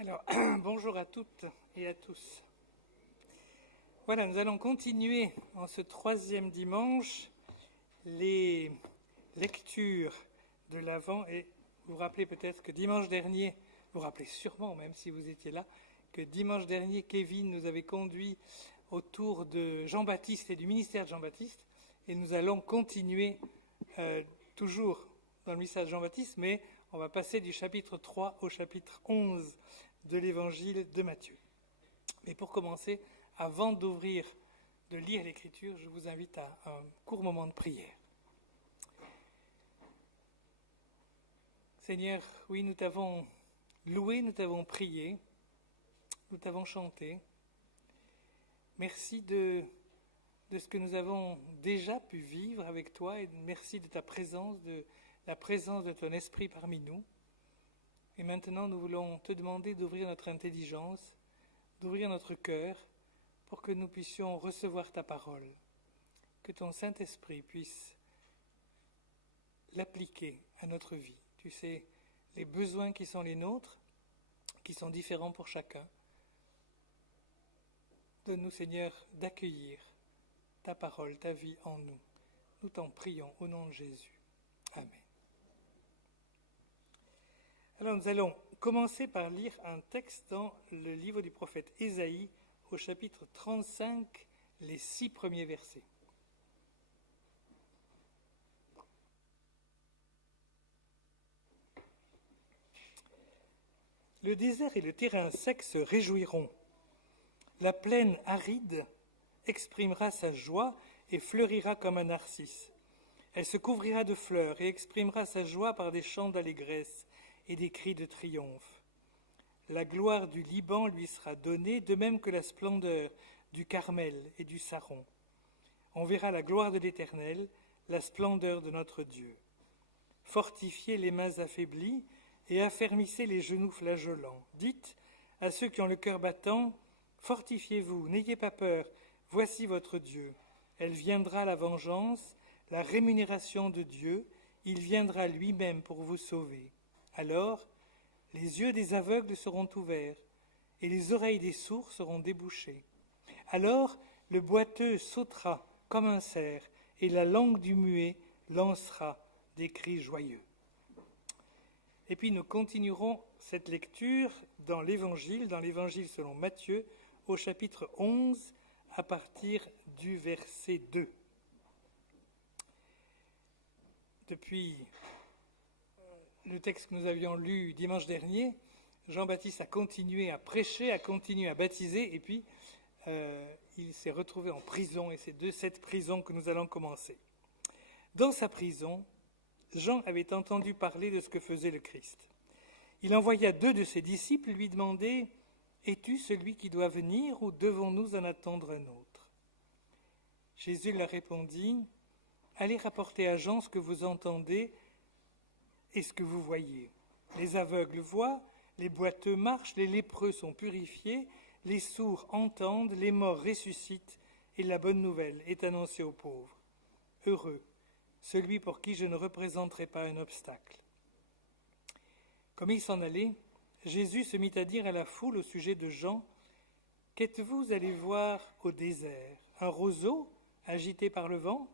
Alors, bonjour à toutes et à tous. Voilà, nous allons continuer en ce troisième dimanche les lectures de l'Avent. Et vous vous rappelez peut-être que dimanche dernier, vous vous rappelez sûrement, même si vous étiez là, que dimanche dernier, Kevin nous avait conduit autour de Jean-Baptiste et du ministère de Jean-Baptiste. Et nous allons continuer toujours dans le message de Jean-Baptiste, mais on va passer du chapitre 3 au chapitre 11 de l'évangile de Matthieu. Mais pour commencer, avant de lire l'Écriture, je vous invite à un court moment de prière. Seigneur, oui, nous t'avons loué, nous t'avons prié, nous t'avons chanté. Merci de ce que nous avons déjà pu vivre avec toi et merci de ta présence, de la présence de ton esprit parmi nous. Et maintenant, nous voulons te demander d'ouvrir notre intelligence, d'ouvrir notre cœur pour que nous puissions recevoir ta parole, que ton Saint-Esprit puisse l'appliquer à notre vie. Tu sais, les besoins qui sont les nôtres, qui sont différents pour chacun. Donne-nous, Seigneur, d'accueillir ta parole, ta vie en nous. Nous t'en prions au nom de Jésus. Amen. Alors nous allons commencer par lire un texte dans le livre du prophète Ésaïe au chapitre 35, les 6 premiers versets. Le désert et le terrain sec se réjouiront. La plaine aride exprimera sa joie et fleurira comme un narcisse. Elle se couvrira de fleurs et exprimera sa joie par des chants d'allégresse et des cris de triomphe. La gloire du Liban lui sera donnée, de même que la splendeur du Carmel et du Saron. On verra la gloire de l'Éternel, la splendeur de notre Dieu. Fortifiez les mains affaiblies et affermissez les genoux flageolants. Dites à ceux qui ont le cœur battant, fortifiez-vous, n'ayez pas peur, voici votre Dieu. Elle viendra la vengeance, la rémunération de Dieu, il viendra lui-même pour vous sauver. Alors, les yeux des aveugles seront ouverts et les oreilles des sourds seront débouchées. Alors, le boiteux sautera comme un cerf et la langue du muet lancera des cris joyeux. Et puis nous continuerons cette lecture dans l'Évangile selon Matthieu, au chapitre 11, à partir du verset 2. Depuis le texte que nous avions lu dimanche dernier, Jean-Baptiste a continué à prêcher, a continué à baptiser, et puis il s'est retrouvé en prison, et c'est de cette prison que nous allons commencer. Dans sa prison, Jean avait entendu parler de ce que faisait le Christ. Il envoya 2 de ses disciples lui demander « Es-tu celui qui doit venir ou devons-nous en attendre un autre ?» Jésus leur répondit « Allez rapporter à Jean ce que vous entendez et ce que vous voyez. Les aveugles voient, les boiteux marchent, les lépreux sont purifiés, les sourds entendent, les morts ressuscitent, et la bonne nouvelle est annoncée aux pauvres. Heureux, celui pour qui je ne représenterai pas un obstacle. » Comme il s'en allait, Jésus se mit à dire à la foule au sujet de Jean, « Qu'êtes-vous allé voir au désert? Un roseau agité par le vent?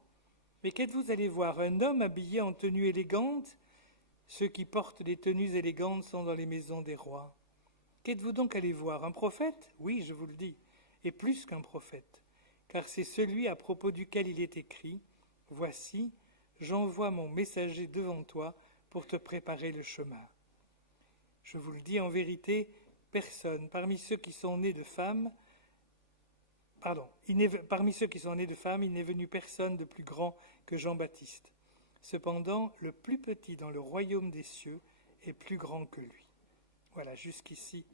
Mais qu'êtes-vous allé voir? Un homme habillé en tenue élégante? Ceux qui portent des tenues élégantes sont dans les maisons des rois. Qu'êtes-vous donc allé voir? Un prophète? Oui, je vous le dis, et plus qu'un prophète, car c'est celui à propos duquel il est écrit, « Voici, j'envoie mon messager devant toi pour te préparer le chemin. » Je vous le dis en vérité, personne parmi ceux qui sont nés de femmes, il n'est venu personne de plus grand que Jean-Baptiste. Cependant, le plus petit dans le royaume des cieux est plus grand que lui. Voilà, jusqu'ici,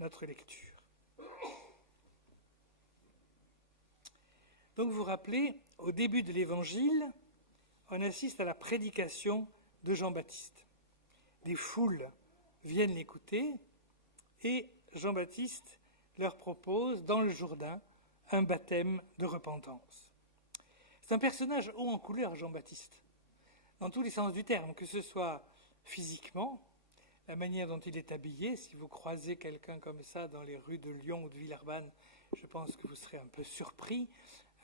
notre lecture. Donc vous vous rappelez, au début de l'Évangile, on assiste à la prédication de Jean-Baptiste. Des foules viennent l'écouter et Jean-Baptiste leur propose, dans le Jourdain, un baptême de repentance. C'est un personnage haut en couleur, Jean-Baptiste, dans tous les sens du terme, que ce soit physiquement, la manière dont il est habillé. Si vous croisez quelqu'un comme ça dans les rues de Lyon ou de Villeurbanne, je pense que vous serez un peu surpris,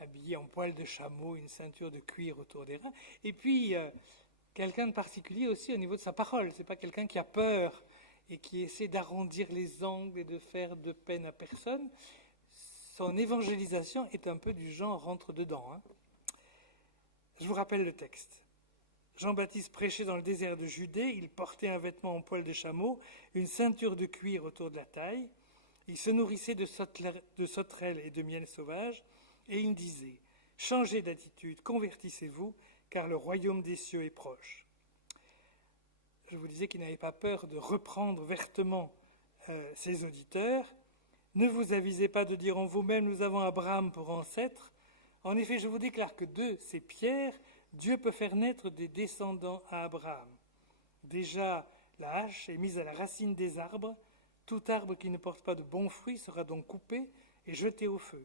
habillé en poil de chameau, une ceinture de cuir autour des reins. Et puis, quelqu'un de particulier aussi au niveau de sa parole. Ce n'est pas quelqu'un qui a peur et qui essaie d'arrondir les angles et de faire de peine à personne. Son évangélisation est un peu du genre rentre-dedans. Je vous rappelle le texte. Jean-Baptiste prêchait dans le désert de Judée, il portait un vêtement en poil de chameau, une ceinture de cuir autour de la taille, il se nourrissait de sauterelles et de miel sauvage, et il disait « Changez d'attitude, convertissez-vous, car le royaume des cieux est proche. » Je vous disais qu'il n'avait pas peur de reprendre vertement ses auditeurs. « Ne vous avisez pas de dire en vous-même, nous avons Abraham pour ancêtre. En effet, je vous déclare que de ces pierres, Dieu peut faire naître des descendants à Abraham. Déjà, la hache est mise à la racine des arbres. Tout arbre qui ne porte pas de bons fruits sera donc coupé et jeté au feu.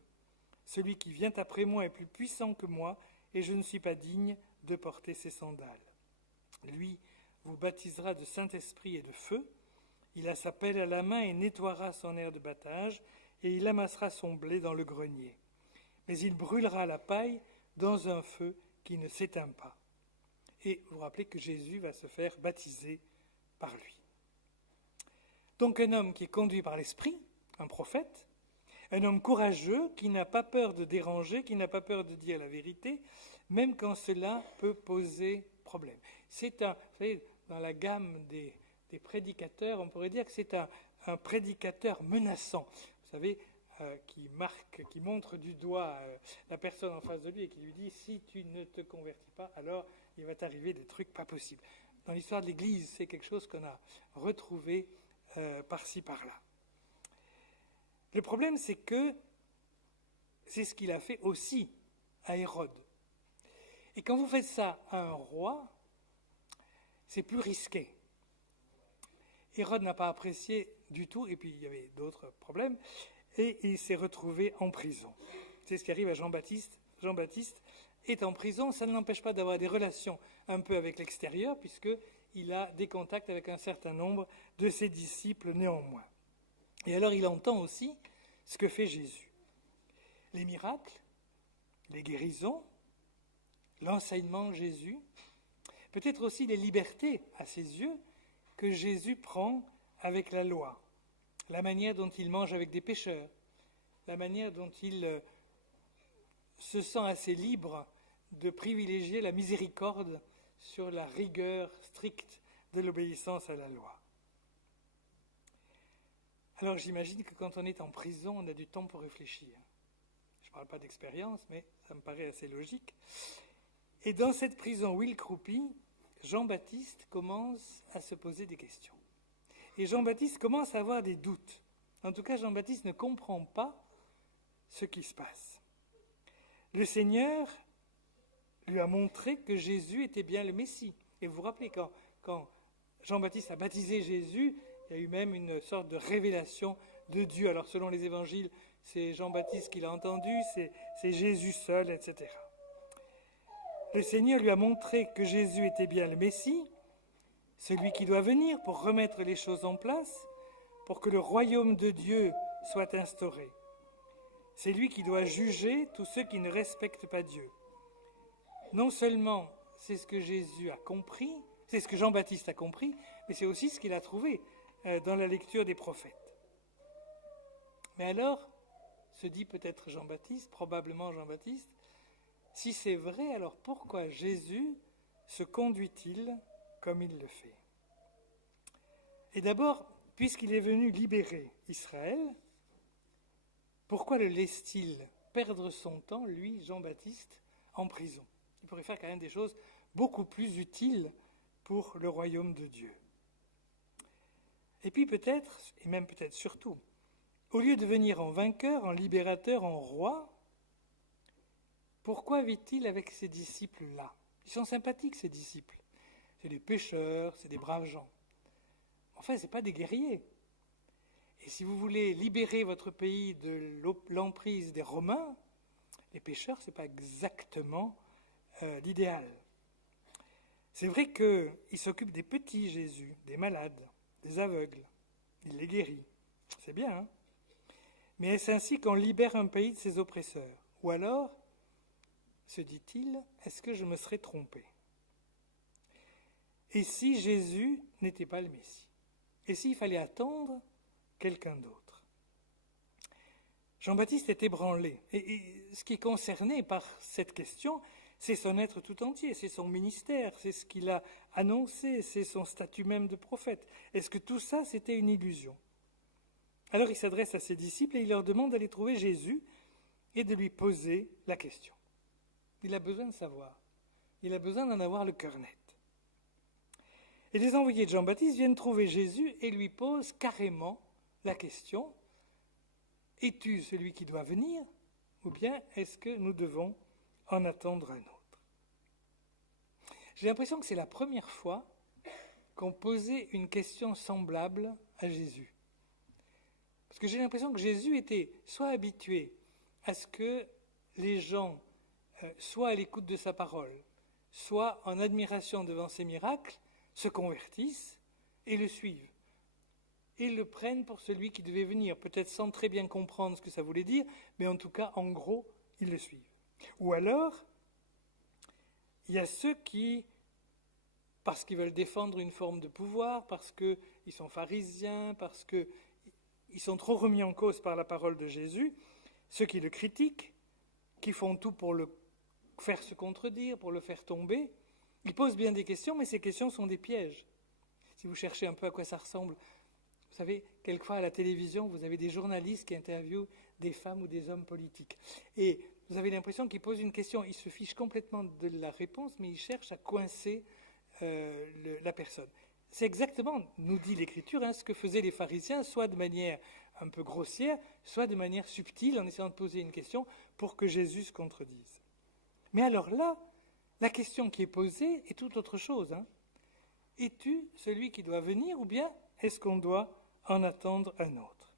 Celui qui vient après moi est plus puissant que moi, et je ne suis pas digne de porter ses sandales. Lui vous baptisera de Saint-Esprit et de feu. Il a sa pelle à la main et nettoiera son aire de battage, et il amassera son blé dans le grenier. Mais il brûlera la paille dans un feu qui ne s'éteint pas. » Et vous vous rappelez que Jésus va se faire baptiser par lui. Donc un homme qui est conduit par l'Esprit, un prophète, un homme courageux qui n'a pas peur de déranger, qui n'a pas peur de dire la vérité, même quand cela peut poser problème. C'est vous savez, dans la gamme des prédicateurs, on pourrait dire que c'est un prédicateur menaçant. Vous savez, qui montre du doigt la personne en face de lui et qui lui dit « si tu ne te convertis pas, alors il va t'arriver des trucs pas possibles ». Dans l'histoire de l'Église, c'est quelque chose qu'on a retrouvé par-ci, par-là. Le problème, c'est que c'est ce qu'il a fait aussi à Hérode. Et quand vous faites ça à un roi, c'est plus risqué. Hérode n'a pas apprécié du tout, et puis il y avait d'autres problèmes, et il s'est retrouvé en prison. C'est ce qui arrive à Jean-Baptiste. Jean-Baptiste est en prison, ça ne l'empêche pas d'avoir des relations un peu avec l'extérieur, puisqu'il a des contacts avec un certain nombre de ses disciples néanmoins. Et alors il entend aussi ce que fait Jésus. Les miracles, les guérisons, l'enseignement de Jésus, peut-être aussi les libertés à ses yeux que Jésus prend avec la loi, la manière dont il mange avec des pécheurs, la manière dont il se sent assez libre de privilégier la miséricorde sur la rigueur stricte de l'obéissance à la loi. Alors j'imagine que quand on est en prison, on a du temps pour réfléchir. Je ne parle pas d'expérience, mais ça me paraît assez logique. Et dans cette prison où il croupit, Jean-Baptiste commence à se poser des questions. Et Jean-Baptiste commence à avoir des doutes. En tout cas, Jean-Baptiste ne comprend pas ce qui se passe. Le Seigneur lui a montré que Jésus était bien le Messie. Et vous vous rappelez, quand Jean-Baptiste a baptisé Jésus, il y a eu même une sorte de révélation de Dieu. Alors selon les évangiles, c'est Jean-Baptiste qui l'a entendu, c'est Jésus seul, etc. Le Seigneur lui a montré que Jésus était bien le Messie, celui qui doit venir pour remettre les choses en place, pour que le royaume de Dieu soit instauré. C'est lui qui doit juger tous ceux qui ne respectent pas Dieu. Non seulement c'est ce que Jésus a compris, c'est ce que Jean-Baptiste a compris, mais c'est aussi ce qu'il a trouvé dans la lecture des prophètes. Mais alors, se dit peut-être Jean-Baptiste, probablement Jean-Baptiste, si c'est vrai, alors pourquoi Jésus se conduit-il comme il le fait ? Et d'abord, puisqu'il est venu libérer Israël, pourquoi le laisse-t-il perdre son temps, lui, Jean-Baptiste, en prison ? Il pourrait faire quand même des choses beaucoup plus utiles pour le royaume de Dieu. Et puis peut-être, et même peut-être surtout, au lieu de venir en vainqueur, en libérateur, en roi, pourquoi vit-il avec ces disciples-là ? Ils sont sympathiques, ces disciples. C'est des pécheurs, c'est des braves gens. Enfin, ce n'est pas des guerriers. Et si vous voulez libérer votre pays de l'emprise des Romains, les pécheurs, ce n'est pas exactement l'idéal. C'est vrai qu'il s'occupe des petits, Jésus, des malades. des aveugles. Il les guérit. C'est bien, hein? Mais est-ce ainsi qu'on libère un pays de ses oppresseurs? Ou alors, se dit-il, est-ce que je me serais trompé? Et si Jésus n'était pas le Messie? Et s'il fallait attendre quelqu'un d'autre? Jean-Baptiste est ébranlé. Et ce qui est concerné par cette question, c'est son être tout entier, c'est son ministère, c'est ce qu'il a annoncé, c'est son statut même de prophète. Est-ce que tout ça, c'était une illusion? Alors il s'adresse à ses disciples et il leur demande d'aller trouver Jésus et de lui poser la question. Il a besoin de savoir. Il a besoin d'en avoir le cœur net. Et les envoyés de Jean-Baptiste viennent trouver Jésus et lui posent carrément la question: es-tu celui qui doit venir, ou bien est-ce que nous devons en attendre un autre? J'ai l'impression que c'est la première fois qu'on posait une question semblable à Jésus. Parce que j'ai l'impression que Jésus était soit habitué à ce que les gens soient à l'écoute de sa parole, soit en admiration devant ses miracles, se convertissent et le suivent. Et le prennent pour celui qui devait venir, peut-être sans très bien comprendre ce que ça voulait dire, mais en tout cas, en gros, ils le suivent. Ou alors, il y a ceux qui, parce qu'ils veulent défendre une forme de pouvoir, parce qu'ils sont pharisiens, parce qu'ils sont trop remis en cause par la parole de Jésus, ceux qui le critiquent, qui font tout pour le faire se contredire, pour le faire tomber, ils posent bien des questions, mais ces questions sont des pièges. Si vous cherchez un peu à quoi ça ressemble, vous savez, quelquefois à la télévision, vous avez des journalistes qui interviewent des femmes ou des hommes politiques. Et vous avez l'impression qu'ils posent une question, ils se fichent complètement de la réponse, mais ils cherchent à coincer la personne. C'est exactement, nous dit l'Écriture, ce que faisaient les pharisiens, soit de manière un peu grossière, soit de manière subtile, en essayant de poser une question pour que Jésus se contredise. Mais alors là, la question qui est posée est tout autre chose. Es-tu celui qui doit venir, ou bien est-ce qu'on doit en attendre un autre?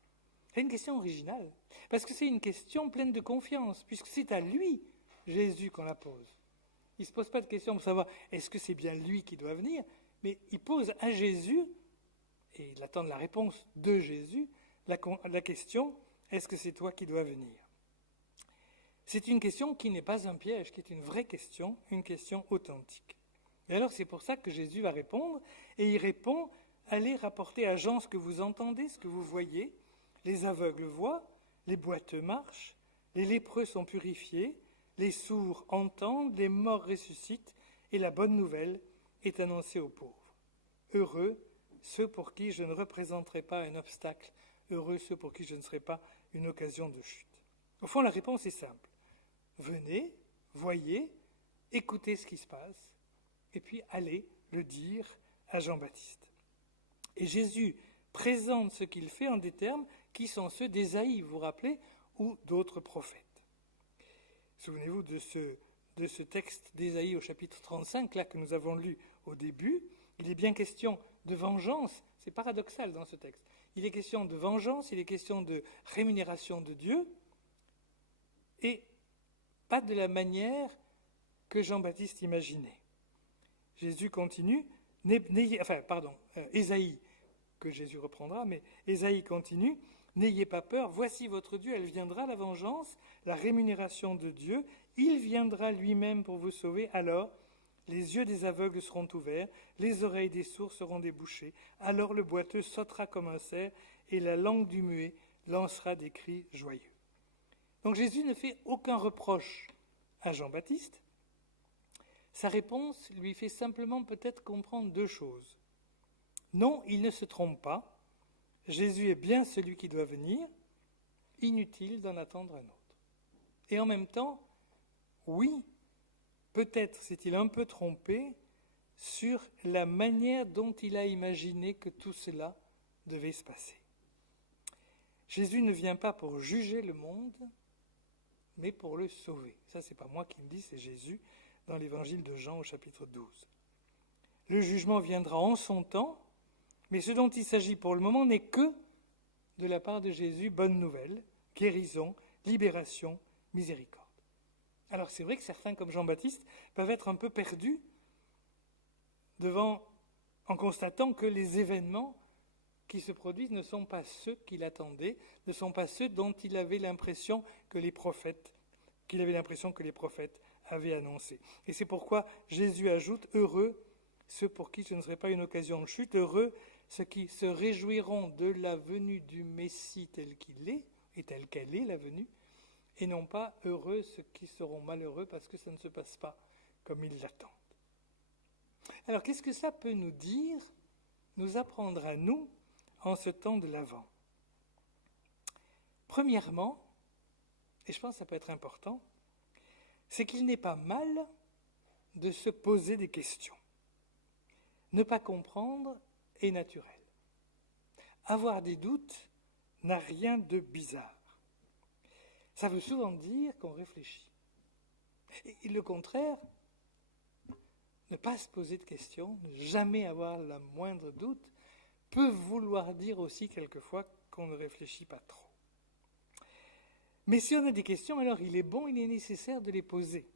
C'est une question originale, parce que c'est une question pleine de confiance, puisque c'est à lui, Jésus, qu'on la pose. Il ne se pose pas de question pour savoir est-ce que c'est bien lui qui doit venir, mais il pose à Jésus, et il attend la réponse de Jésus, la question est-ce que c'est toi qui dois venir? C'est une question qui n'est pas un piège, qui est une vraie question, une question authentique. Et alors c'est pour ça que Jésus va répondre, et il répond: allez rapporter à Jean ce que vous entendez, ce que vous voyez. Les aveugles voient, les boiteux marchent, les lépreux sont purifiés, les sourds entendent, les morts ressuscitent, et la bonne nouvelle est annoncée aux pauvres. Heureux ceux pour qui je ne représenterai pas un obstacle, heureux ceux pour qui je ne serai pas une occasion de chute. Au fond, la réponse est simple. Venez, voyez, écoutez ce qui se passe, et puis allez le dire à Jean-Baptiste. Et Jésus présente ce qu'il fait en des termes qui sont ceux d'Ésaïe, vous vous rappelez, ou d'autres prophètes. Souvenez-vous de ce texte d'Ésaïe au chapitre 35, là que nous avons lu au début. Il est bien question de vengeance, c'est paradoxal dans ce texte. Il est question de vengeance, il est question de rémunération de Dieu, et pas de la manière que Jean-Baptiste imaginait. Jésus continue, Ésaïe, que Jésus reprendra, mais Ésaïe continue, n'ayez pas peur, voici votre Dieu, elle viendra, la vengeance, la rémunération de Dieu, il viendra lui-même pour vous sauver, alors les yeux des aveugles seront ouverts, les oreilles des sourds seront débouchées, alors le boiteux sautera comme un cerf, et la langue du muet lancera des cris joyeux. Donc Jésus ne fait aucun reproche à Jean-Baptiste. Sa réponse lui fait simplement peut-être comprendre deux choses. Non, il ne se trompe pas. Jésus est bien celui qui doit venir. Inutile d'en attendre un autre. Et en même temps, oui, peut-être s'est-il un peu trompé sur la manière dont il a imaginé que tout cela devait se passer. Jésus ne vient pas pour juger le monde, mais pour le sauver. Ça, c'est pas moi qui le dis, c'est Jésus dans l'évangile de Jean au chapitre 12. Le jugement viendra en son temps, mais ce dont il s'agit pour le moment n'est que, de la part de Jésus, bonne nouvelle, guérison, libération, miséricorde. Alors c'est vrai que certains, comme Jean-Baptiste, peuvent être un peu perdus en constatant que les événements qui se produisent ne sont pas ceux qu'il attendait, ne sont pas ceux dont il avait l'impression que les prophètes avaient annoncé. Et c'est pourquoi Jésus ajoute « Heureux ceux pour qui ce ne serait pas une occasion de chute, heureux ceux qui se réjouiront de la venue du Messie tel qu'il est, et telle qu'elle est la venue, et non pas heureux ceux qui seront malheureux parce que ça ne se passe pas comme ils l'attendent. » Alors qu'est-ce que ça peut nous dire, nous apprendre à nous en ce temps de l'Avent? Premièrement, et je pense que ça peut être important, c'est qu'il n'est pas mal de se poser des questions. Ne pas comprendre est naturel. Avoir des doutes n'a rien de bizarre. Ça veut souvent dire qu'on réfléchit. Et le contraire, ne pas se poser de questions, ne jamais avoir le moindre doute, peut vouloir dire aussi quelquefois qu'on ne réfléchit pas trop. Mais si on a des questions, alors il est nécessaire de les poser.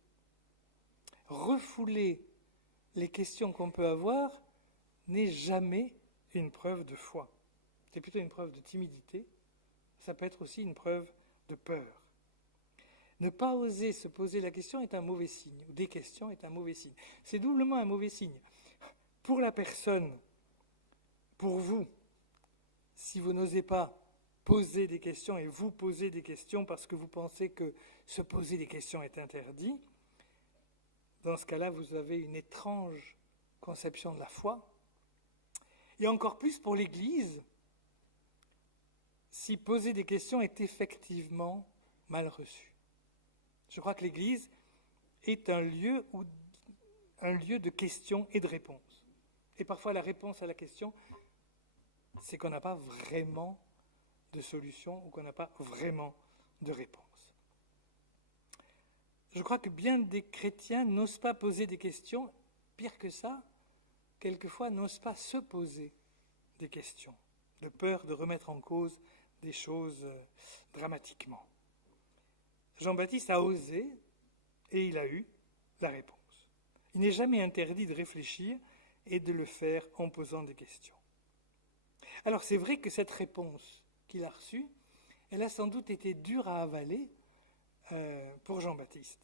Refouler les questions qu'on peut avoir n'est jamais une preuve de foi. C'est plutôt une preuve de timidité. Ça peut être aussi une preuve de peur. Ne pas oser se poser la question est un mauvais signe, ou des questions est un mauvais signe. C'est doublement un mauvais signe. Pour la personne, pour vous, si vous n'osez pas poser des questions et vous posez des questions parce que vous pensez que se poser des questions est interdit, dans ce cas-là, vous avez une étrange conception de la foi. Et encore plus pour l'Église, si poser des questions est effectivement mal reçu. Je crois que l'Église est un lieu de questions et de réponses. Et parfois la réponse à la question, c'est qu'on n'a pas vraiment de solution ou qu'on n'a pas vraiment de réponse. Je crois que bien des chrétiens n'osent pas poser des questions. Pire que ça, quelquefois n'osent pas se poser des questions, de peur de remettre en cause des choses dramatiquement. Jean-Baptiste a osé et il a eu la réponse. Il n'est jamais interdit de réfléchir et de le faire en posant des questions. Alors c'est vrai que cette réponse qu'il a reçue, elle a sans doute été dure à avaler pour Jean-Baptiste.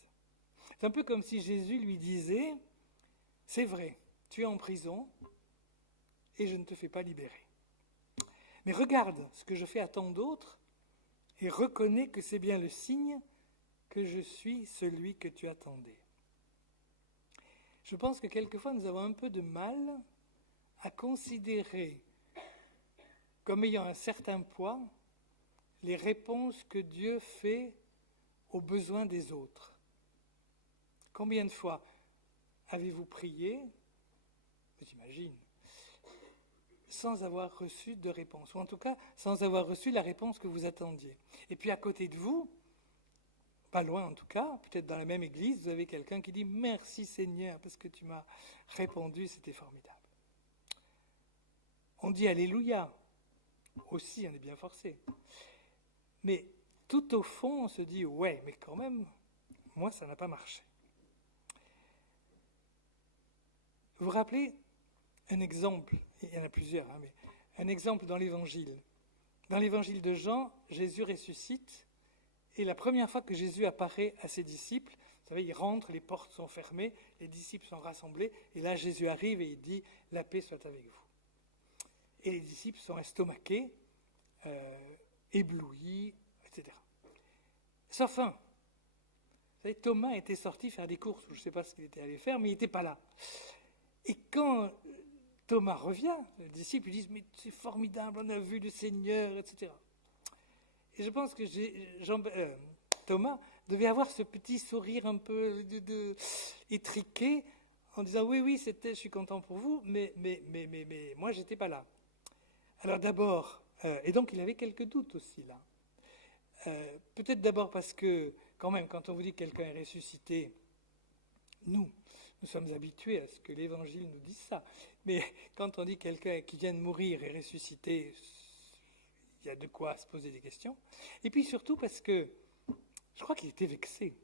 C'est un peu comme si Jésus lui disait « C'est vrai, tu es en prison et je ne te fais pas libérer. Mais regarde ce que je fais à tant d'autres et reconnais que c'est bien le signe que je suis celui que tu attendais. » Je pense que quelquefois nous avons un peu de mal à considérer comme ayant un certain poids les réponses que Dieu fait aux besoins des autres. Combien de fois avez-vous prié, j'imagine, sans avoir reçu de réponse, ou en tout cas sans avoir reçu la réponse que vous attendiez. Et puis à côté de vous, pas loin en tout cas, peut-être dans la même église, vous avez quelqu'un qui dit « Merci Seigneur parce que tu m'as répondu, c'était formidable. » On dit « Alléluia » aussi, on est bien forcé. Mais tout au fond, on se dit « Ouais, mais quand même, moi ça n'a pas marché. » Vous vous rappelez un exemple, il y en a plusieurs, mais un exemple dans l'Évangile. Dans l'Évangile de Jean, Jésus ressuscite, et la première fois que Jésus apparaît à ses disciples, vous savez, il rentre, les portes sont fermées, les disciples sont rassemblés, et là Jésus arrive et il dit « La paix soit avec vous ». Et les disciples sont estomaqués, éblouis, etc. Sauf un. Vous savez, Thomas était sorti faire des courses, je ne sais pas ce qu'il était allé faire, mais il n'était pas là. Et quand Thomas revient, les disciples lui disent « Mais c'est formidable, on a vu le Seigneur, etc. » Et je pense que Thomas devait avoir ce petit sourire un peu étriqué en disant « Oui, je suis content pour vous, mais moi, je n'étais pas là. » Alors d'abord, et donc il avait quelques doutes aussi là. Peut-être d'abord parce que, quand même, quand on vous dit que quelqu'un est ressuscité, nous sommes habitués à ce que l'Évangile nous dise ça. Mais quand on dit quelqu'un qui vient de mourir est ressuscité, il y a de quoi se poser des questions. Et puis surtout parce que je crois qu'il était vexé.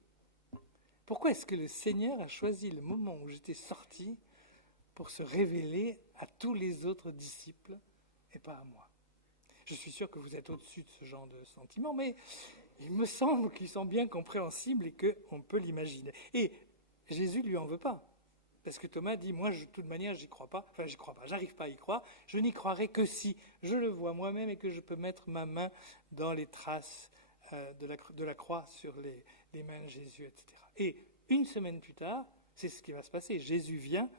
Pourquoi est-ce que le Seigneur a choisi le moment où j'étais sorti pour se révéler à tous les autres disciples et pas à moi. Je suis sûr que vous êtes au-dessus de ce genre de sentiment, mais il me semble qu'ils sont bien compréhensibles et qu'on peut l'imaginer. Et Jésus ne lui en veut pas. Parce que Thomas dit, moi, de toute manière, j'y crois pas, j'arrive pas à y croire, je n'y croirai que si je le vois moi-même et que je peux mettre ma main dans les traces de la croix sur les mains de Jésus, etc. Et une semaine plus tard, c'est ce qui va se passer. Jésus vient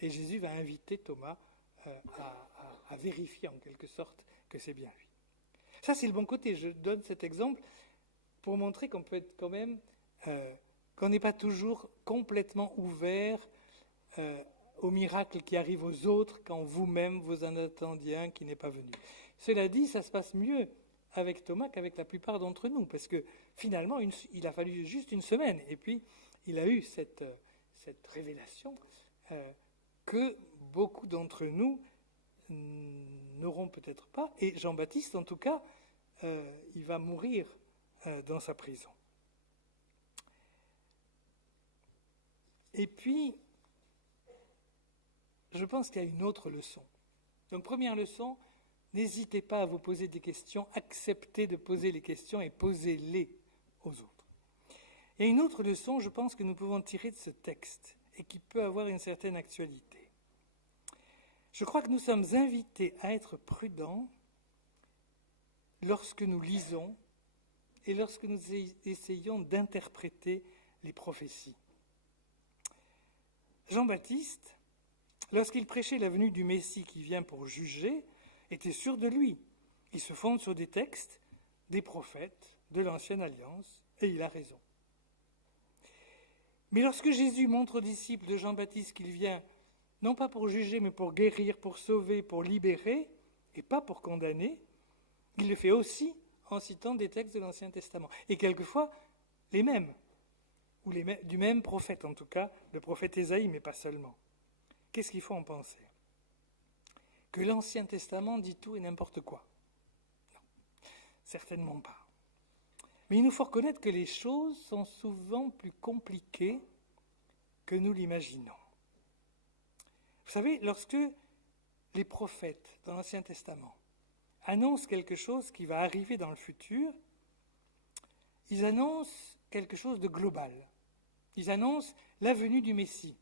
et Jésus va inviter Thomas à vérifier en quelque sorte que c'est bien lui. Ça, c'est le bon côté. Je donne cet exemple pour montrer qu'on peut être quand même, qu'on n'est pas toujours complètement ouvert aux miracles qui arrivent aux autres quand vous-même vous en attendiez un qui n'est pas venu. Cela dit, ça se passe mieux avec Thomas qu'avec la plupart d'entre nous, parce que finalement, il a fallu juste une semaine, et puis il a eu cette révélation que beaucoup d'entre nous n'auront peut-être pas, et Jean-Baptiste, en tout cas, il va mourir dans sa prison. Et puis, je pense qu'il y a une autre leçon. Donc, première leçon, n'hésitez pas à vous poser des questions, acceptez de poser les questions et posez-les aux autres. Et une autre leçon, je pense que nous pouvons tirer de ce texte et qui peut avoir une certaine actualité. Je crois que nous sommes invités à être prudents lorsque nous lisons et lorsque nous essayons d'interpréter les prophéties. Jean-Baptiste, lorsqu'il prêchait la venue du Messie qui vient pour juger, était sûr de lui. Il se fonde sur des textes, des prophètes, de l'Ancienne Alliance, et il a raison. Mais lorsque Jésus montre aux disciples de Jean-Baptiste qu'il vient, non pas pour juger, mais pour guérir, pour sauver, pour libérer, et pas pour condamner, il le fait aussi en citant des textes de l'Ancien Testament. Et quelquefois, les mêmes, ou du même prophète en tout cas, le prophète Ésaïe, mais pas seulement. Qu'est-ce qu'il faut en penser ? Que l'Ancien Testament dit tout et n'importe quoi ? Non, certainement pas. Mais il nous faut reconnaître que les choses sont souvent plus compliquées que nous l'imaginons. Vous savez, lorsque les prophètes dans l'Ancien Testament annoncent quelque chose qui va arriver dans le futur, ils annoncent quelque chose de global. Ils annoncent la venue du Messie,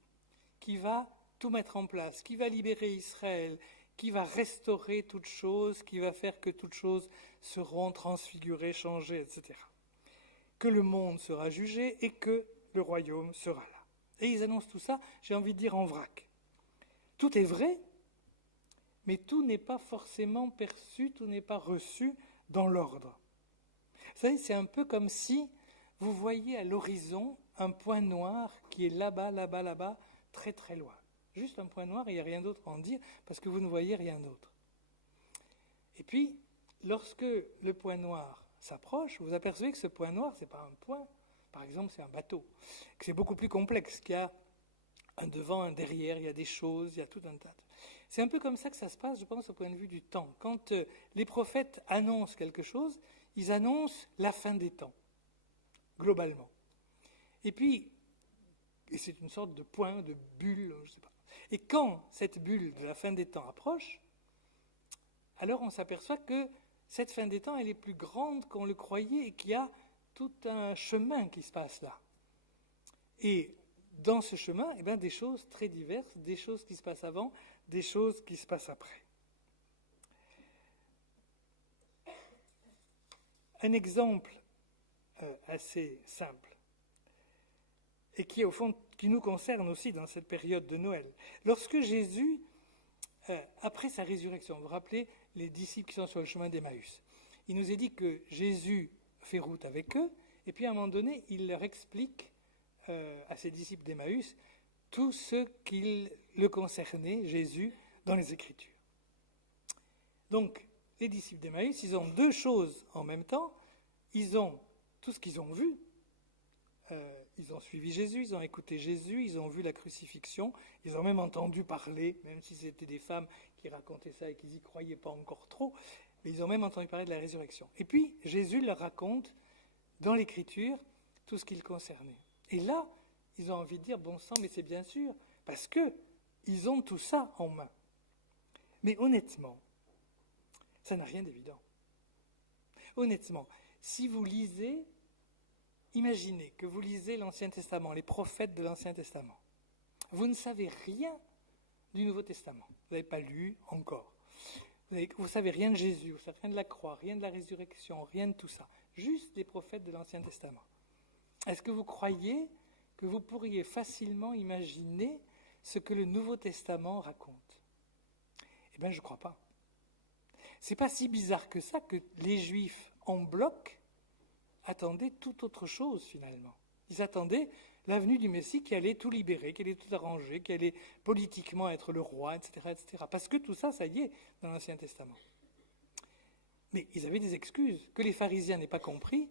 qui va tout mettre en place, qui va libérer Israël, qui va restaurer toutes choses, qui va faire que toutes choses seront transfigurées, changées, etc. Que le monde sera jugé et que le royaume sera là. Et ils annoncent tout ça, j'ai envie de dire en vrac. Tout est vrai, mais tout n'est pas forcément perçu, tout n'est pas reçu dans l'ordre. Vous savez, c'est un peu comme si vous voyez à l'horizon un point noir qui est là-bas, là-bas, là-bas, très très loin. Juste un point noir et il n'y a rien d'autre à en dire parce que vous ne voyez rien d'autre. Et puis, lorsque le point noir s'approche, vous apercevez que ce point noir, ce n'est pas un point, par exemple, c'est un bateau, que c'est beaucoup plus complexe, qu'il y a un devant, un derrière, il y a des choses, il y a tout un tas. C'est un peu comme ça que ça se passe, je pense, au point de vue du temps. Quand les prophètes annoncent quelque chose, ils annoncent la fin des temps, globalement. Et puis, et c'est une sorte de point, de bulle, je ne sais pas. Et quand cette bulle de la fin des temps approche, alors on s'aperçoit que cette fin des temps, elle est plus grande qu'on le croyait et qu'il y a tout un chemin qui se passe là. Et dans ce chemin, eh bien, des choses très diverses, des choses qui se passent avant, des choses qui se passent après. Un exemple assez simple, et qui, au fond, qui nous concerne aussi dans cette période de Noël. Lorsque Jésus, après sa résurrection, vous vous rappelez les disciples qui sont sur le chemin d'Emmaüs, il nous est dit que Jésus fait route avec eux, et puis à un moment donné, il leur explique à ses disciples d'Emmaüs tout ce qui le concernait, Jésus, dans les Écritures. Donc, les disciples d'Emmaüs, ils ont deux choses en même temps. Ils ont tout ce qu'ils ont vu. Ils ont suivi Jésus, ils ont écouté Jésus, ils ont vu la crucifixion, ils ont même entendu parler, même si c'était des femmes qui racontaient ça et qui n'y croyaient pas encore trop, mais ils ont même entendu parler de la résurrection. Et puis, Jésus leur raconte dans l'Écriture tout ce qui le concernait. Et là, ils ont envie de dire, bon sang, mais c'est bien sûr, parce qu'ils ont tout ça en main. Mais honnêtement, Ça n'a rien d'évident. Honnêtement, si vous lisez, imaginez que vous lisez l'Ancien Testament, les prophètes de l'Ancien Testament. Vous ne savez rien du Nouveau Testament. Vous n'avez pas lu encore. Vous ne savez rien de Jésus, vous ne savez rien de la croix, rien de la résurrection, rien de tout ça. Juste les prophètes de l'Ancien Testament. Est-ce que vous croyez que vous pourriez facilement imaginer ce que le Nouveau Testament raconte? Eh bien, je ne crois pas. C'est pas si bizarre que ça que les Juifs, en bloc, attendaient tout autre chose, finalement. Ils attendaient la venue du Messie qui allait tout libérer, qui allait tout arranger, qui allait politiquement être le roi, etc., etc. Parce que tout ça, ça y est dans l'Ancien Testament. Mais ils avaient des excuses, que les pharisiens n'aient pas compris,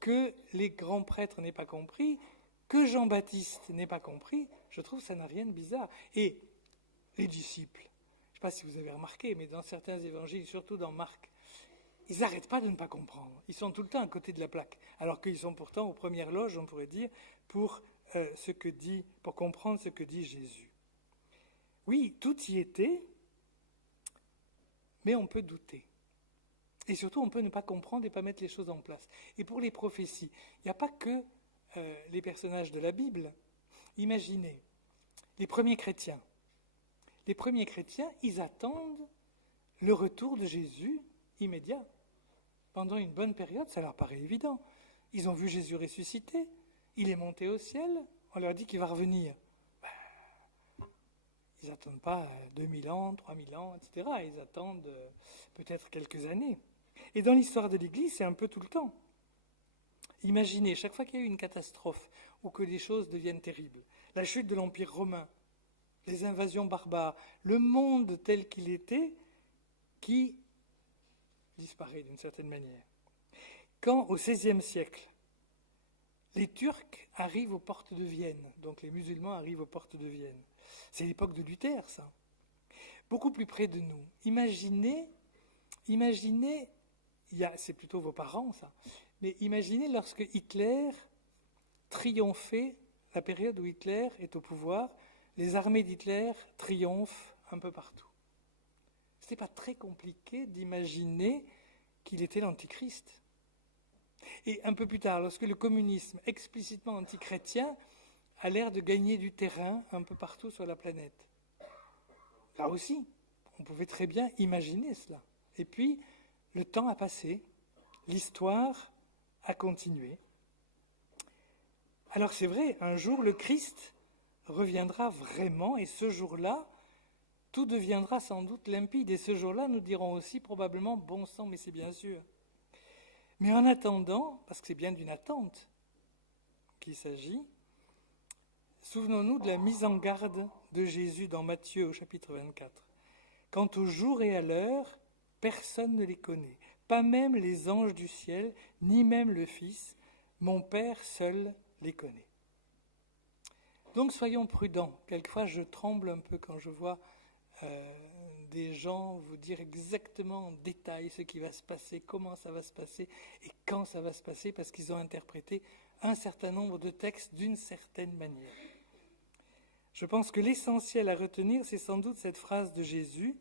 que les grands prêtres n'aient pas compris, que Jean-Baptiste n'ait pas compris. Je trouve que ça n'a rien de bizarre. Et les disciples, je ne sais pas si vous avez remarqué, mais dans certains évangiles, surtout dans Marc, ils n'arrêtent pas de ne pas comprendre. Ils sont tout le temps à côté de la plaque, alors qu'ils sont pourtant aux premières loges, on pourrait dire, pour comprendre ce que dit Jésus. Oui, tout y était, mais on peut douter. Et surtout, on peut ne pas comprendre et pas mettre les choses en place. Et pour les prophéties, il n'y a pas que les personnages de la Bible. Imaginez, les premiers chrétiens. Les premiers chrétiens, ils attendent le retour de Jésus immédiat. Pendant une bonne période, ça leur paraît évident. Ils ont vu Jésus ressusciter, il est monté au ciel, on leur dit qu'il va revenir. Ils n'attendent pas 2000 ans, 3000 ans, etc. Ils attendent peut-être quelques années. Et dans l'histoire de l'Église, c'est un peu tout le temps. Imaginez, chaque fois qu'il y a eu une catastrophe ou que les choses deviennent terribles, la chute de l'Empire romain, les invasions barbares, le monde tel qu'il était, qui disparaît d'une certaine manière. Quand, au XVIe siècle, les Turcs arrivent aux portes de Vienne, donc les musulmans arrivent aux portes de Vienne. C'est l'époque de Luther, ça. Beaucoup plus près de nous. Imaginez, c'est plutôt vos parents, ça, mais imaginez lorsque Hitler triomphait, la période où Hitler est au pouvoir, les armées d'Hitler triomphent un peu partout. Ce n'était pas très compliqué d'imaginer qu'il était l'Antichrist. Et un peu plus tard, lorsque le communisme explicitement antichrétien a l'air de gagner du terrain un peu partout sur la planète. Là aussi, on pouvait très bien imaginer cela. Et puis, le temps a passé, l'histoire a continué. Alors c'est vrai, un jour le Christ reviendra vraiment, et ce jour-là, tout deviendra sans doute limpide. Et ce jour-là, nous dirons aussi probablement « bon sang, mais c'est bien sûr ». Mais en attendant, parce que c'est bien d'une attente qu'il s'agit, souvenons-nous de la mise en garde de Jésus dans Matthieu au chapitre 24. Quant au jour et à l'heure, personne ne les connaît, pas même les anges du ciel, ni même le Fils, mon Père seul les connaît. Donc soyons prudents. Quelquefois je tremble un peu quand je vois des gens vous dire exactement en détail ce qui va se passer, comment ça va se passer et quand ça va se passer, parce qu'ils ont interprété un certain nombre de textes d'une certaine manière. Je pense que l'essentiel à retenir, c'est sans doute cette phrase de Jésus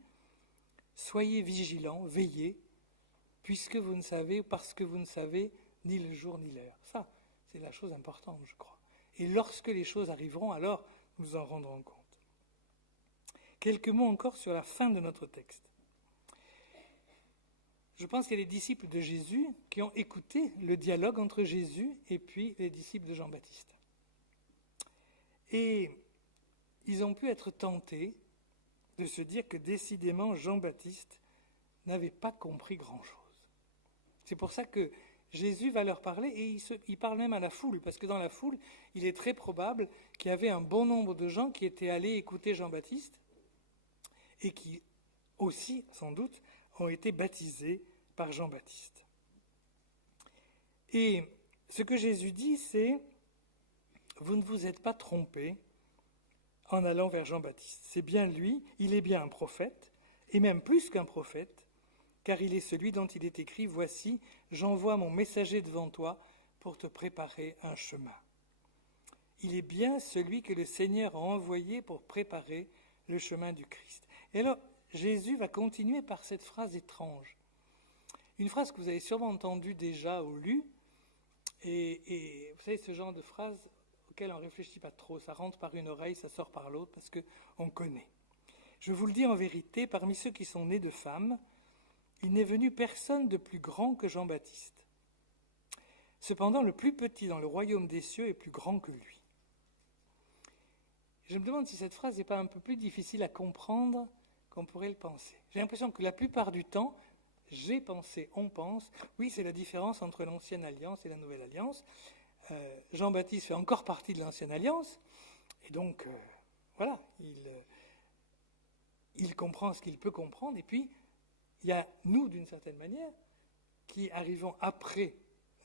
« Soyez vigilants, veillez, puisque vous ne savez, parce que vous ne savez ni le jour ni l'heure. » Ça, c'est la chose importante, je crois. Et lorsque les choses arriveront, alors nous en rendrons compte. Quelques mots encore sur la fin de notre texte. Je pense qu'il y a les disciples de Jésus qui ont écouté le dialogue entre Jésus et puis les disciples de Jean-Baptiste. Et ils ont pu être tentés de se dire que décidément Jean-Baptiste n'avait pas compris grand-chose. C'est pour ça que Jésus va leur parler et il parle même à la foule, parce que dans la foule, il est très probable qu'il y avait un bon nombre de gens qui étaient allés écouter Jean-Baptiste et qui aussi, sans doute, ont été baptisés par Jean-Baptiste. Et ce que Jésus dit, c'est « Vous ne vous êtes pas trompés en allant vers Jean-Baptiste. C'est bien lui, il est bien un prophète, et même plus qu'un prophète, car il est celui dont il est écrit « Voici, j'envoie mon messager devant toi pour te préparer un chemin. » Il est bien celui que le Seigneur a envoyé pour préparer le chemin du Christ. Et alors, Jésus va continuer par cette phrase étrange. Une phrase que vous avez sûrement entendue déjà ou lue, et vous savez, ce genre de phrase auquel on ne réfléchit pas trop, ça rentre par une oreille, ça sort par l'autre, parce qu'on connaît. Je vous le dis en vérité, parmi ceux qui sont nés de femmes, il n'est venu personne de plus grand que Jean-Baptiste. Cependant, le plus petit dans le royaume des cieux est plus grand que lui. Je me demande si cette phrase n'est pas un peu plus difficile à comprendre qu'on pourrait le penser. J'ai l'impression que la plupart du temps, j'ai pensé, on pense, oui, c'est la différence entre l'ancienne alliance et la nouvelle alliance. Jean-Baptiste fait encore partie de l'ancienne alliance, et donc, voilà, il comprend ce qu'il peut comprendre, et puis, il y a nous, d'une certaine manière, qui arrivons après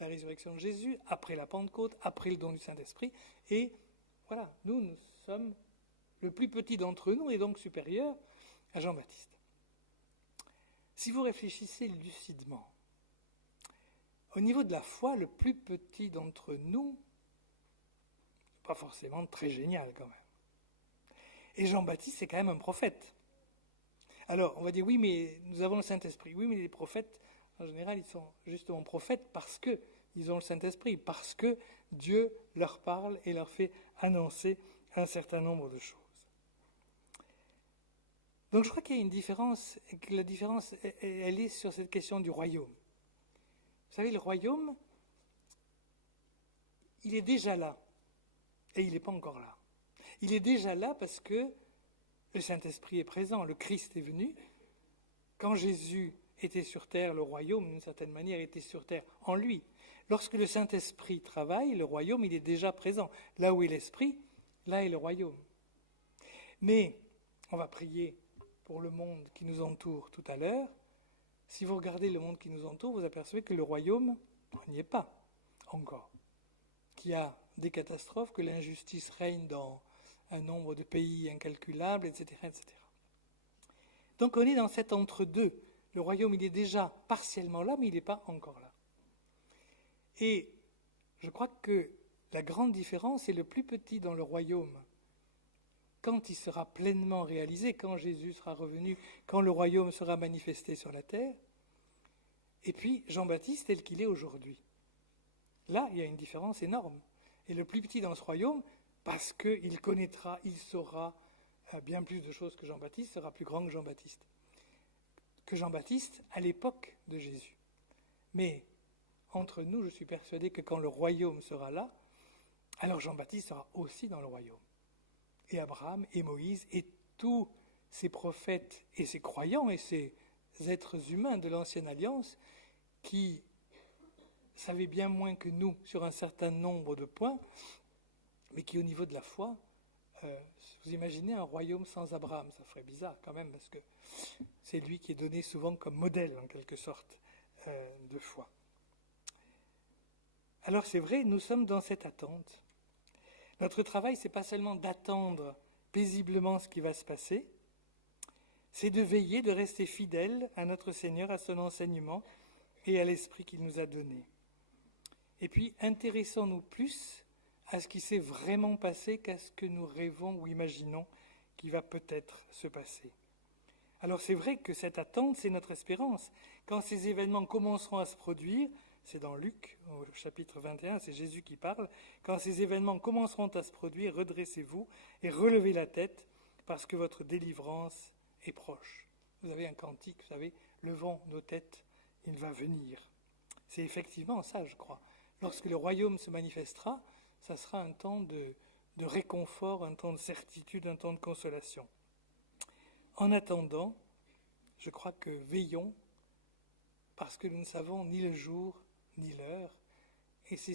la résurrection de Jésus, après la Pentecôte, après le don du Saint-Esprit, et voilà, nous sommes le plus petit d'entre nous, et donc supérieur à Jean-Baptiste. Si vous réfléchissez lucidement, au niveau de la foi, le plus petit d'entre nous, pas forcément très génial quand même. Et Jean-Baptiste, c'est quand même un prophète. Alors, on va dire, oui, mais nous avons le Saint-Esprit. Oui, mais les prophètes, en général, ils sont justement prophètes parce qu'ils ont le Saint-Esprit, parce que Dieu leur parle et leur fait annoncer un certain nombre de choses. Donc je crois qu'il y a une différence, et que la différence, elle est sur cette question du royaume. Vous savez, le royaume, il est déjà là, et il n'est pas encore là. Il est déjà là parce que le Saint-Esprit est présent, le Christ est venu. Quand Jésus était sur terre, le royaume, d'une certaine manière, était sur terre en lui. Lorsque le Saint-Esprit travaille, le royaume, il est déjà présent. Là où est l'Esprit, là est le royaume. Mais on va prier pour le monde qui nous entoure tout à l'heure. Si vous regardez le monde qui nous entoure, vous apercevez que le royaume, on n'y est pas encore. Qu'il y a des catastrophes, que l'injustice règne dans un nombre de pays incalculable, etc., etc. Donc on est dans cet entre-deux. Le royaume, il est déjà partiellement là, mais il n'est pas encore là. Et je crois que la grande différence est le plus petit dans le royaume. Quand il sera pleinement réalisé, quand Jésus sera revenu, quand le royaume sera manifesté sur la terre, et puis Jean-Baptiste tel qu'il est aujourd'hui. Là, il y a une différence énorme. Et le plus petit dans ce royaume, parce qu'il connaîtra, il saura bien plus de choses que Jean-Baptiste, sera plus grand que Jean-Baptiste. Que Jean-Baptiste à l'époque de Jésus. Mais entre nous, je suis persuadé que quand le royaume sera là, alors Jean-Baptiste sera aussi dans le royaume. Et Abraham et Moïse et tous ces prophètes et ces croyants et ces êtres humains de l'ancienne alliance qui savaient bien moins que nous sur un certain nombre de points, mais qui au niveau de la foi, vous imaginez un royaume sans Abraham, ça ferait bizarre quand même, parce que c'est lui qui est donné souvent comme modèle en quelque sorte de foi. Alors c'est vrai, nous sommes dans cette attente. Notre travail, c'est pas seulement d'attendre paisiblement ce qui va se passer, c'est de veiller, de rester fidèle à notre Seigneur, à son enseignement et à l'esprit qu'il nous a donné. Et puis, intéressons-nous plus à ce qui s'est vraiment passé qu'à ce que nous rêvons ou imaginons qui va peut-être se passer. Alors c'est vrai que cette attente, c'est notre espérance. Quand ces événements commenceront à se produire, c'est dans Luc, au chapitre 21, c'est Jésus qui parle. Quand ces événements commenceront à se produire, redressez-vous et relevez la tête parce que votre délivrance est proche. Vous avez un cantique, vous savez, levons nos têtes, il va venir. C'est effectivement ça, je crois. Lorsque le royaume se manifestera, ça sera un temps de réconfort, un temps de certitude, un temps de consolation. En attendant, je crois que veillons parce que nous ne savons ni le jour ni l'heure, et c'est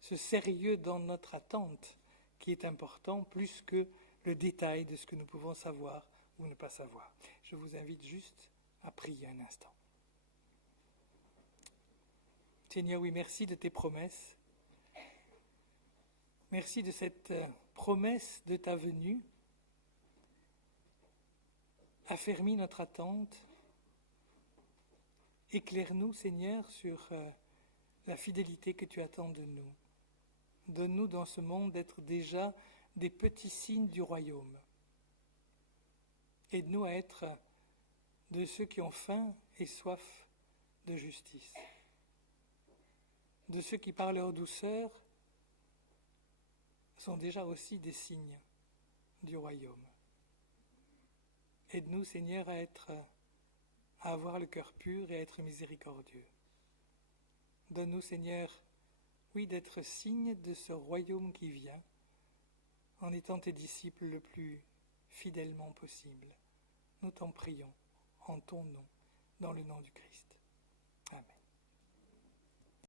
ce sérieux dans notre attente qui est important, plus que le détail de ce que nous pouvons savoir ou ne pas savoir. Je vous invite juste à prier un instant. Seigneur, oui, merci de tes promesses. Merci de cette promesse de ta venue. Affermis notre attente. Éclaire-nous, Seigneur, sur la fidélité que tu attends de nous. Donne-nous dans ce monde d'être déjà des petits signes du royaume. Aide-nous à être de ceux qui ont faim et soif de justice, de ceux qui par leur douceur sont déjà aussi des signes du royaume. Aide-nous, Seigneur, à avoir le cœur pur et à être miséricordieux. Donne-nous, Seigneur, oui, d'être signe de ce royaume qui vient, en étant tes disciples le plus fidèlement possible. Nous t'en prions, en ton nom, dans le nom du Christ.